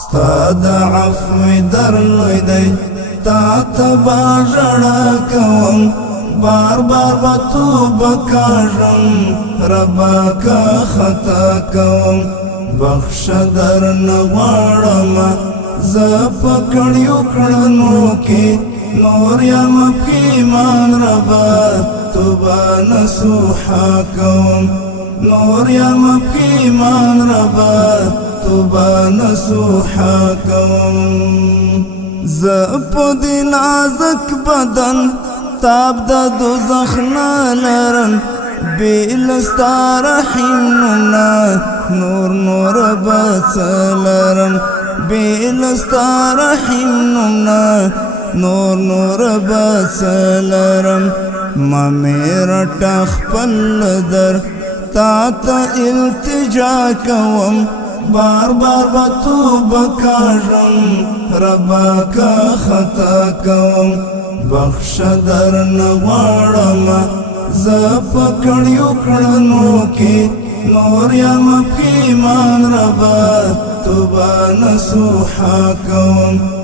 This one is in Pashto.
ستا د عفو درلوی دی تا ته به ژړا کوم بار بار به توبه کاږم ربا که خطا کوم بخښه درنه غواړمه زه په کړیو کړنو کې نور یم پښیمان ربا توبه نصوحه کوم نور یم پښیمان ربا توبه نصوحه کوم زه په دې نازک بدن تاب د دوزخ نه لرم بېل ستا رحیمونه نور به څه لرم بېل ستا رحیمونه نور به څه لرم ما مې رټه خپل در تا ته التجا کوم بار بار به توبه کاږم ربا که خطا کوم بخښه درنه غواړمه زه په کړیو کړنو کې نور یم پښیمان ربا توبه نصوحه کوم